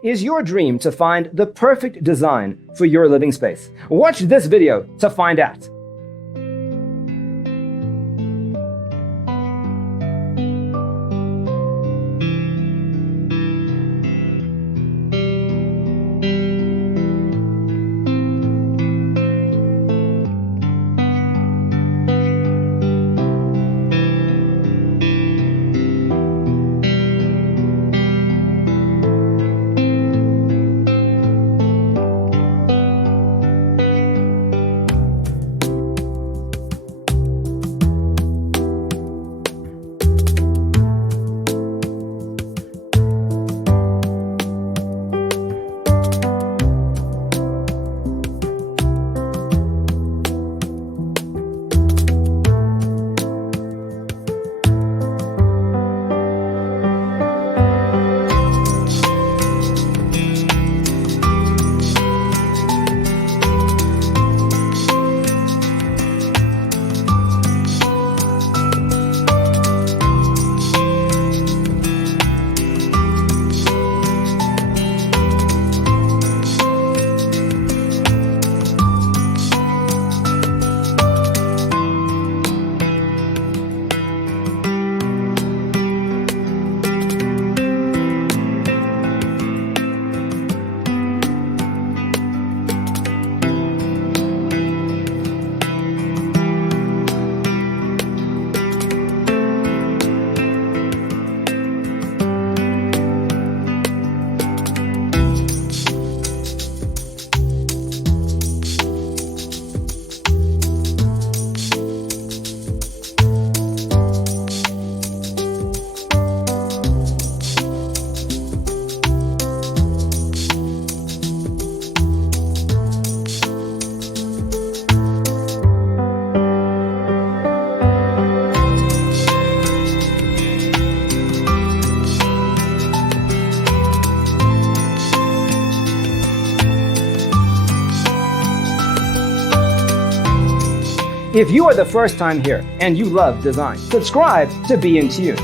Is your dream to find the perfect design for your living space? Watch this video to find out. If you are the first time here and you love design, subscribe to Be in Tune.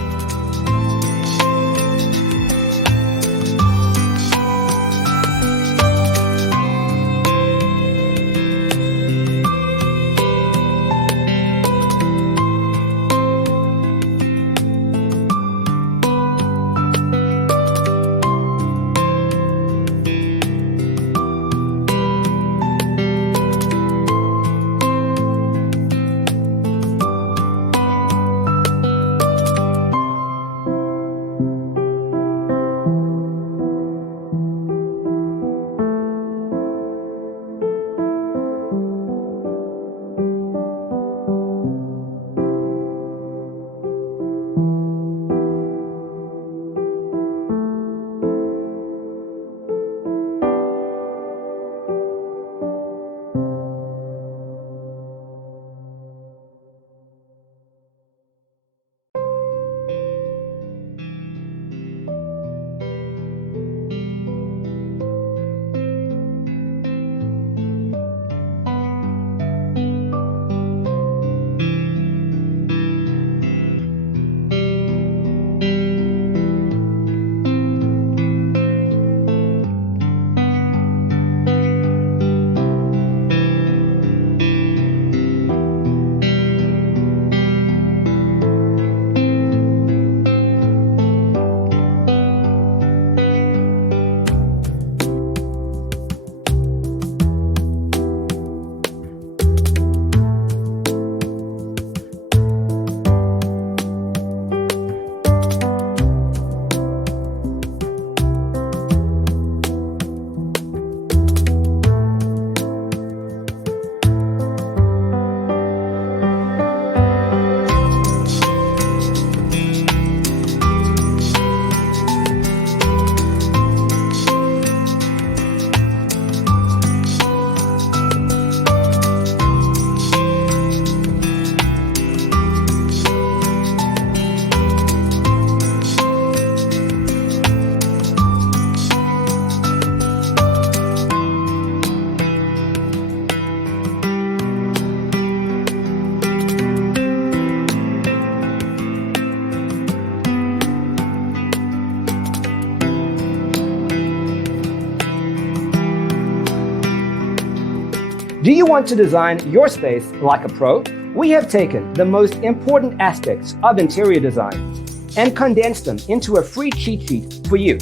Do you want to design your space like a pro? We have taken the most important aspects of interior design and condensed them into a free cheat sheet for you.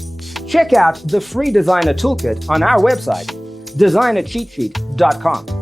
Check out the free designer toolkit on our website, designercheatsheet.com.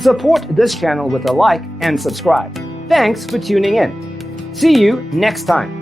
Support this channel with a like and subscribe. Thanks for tuning in. See you next time.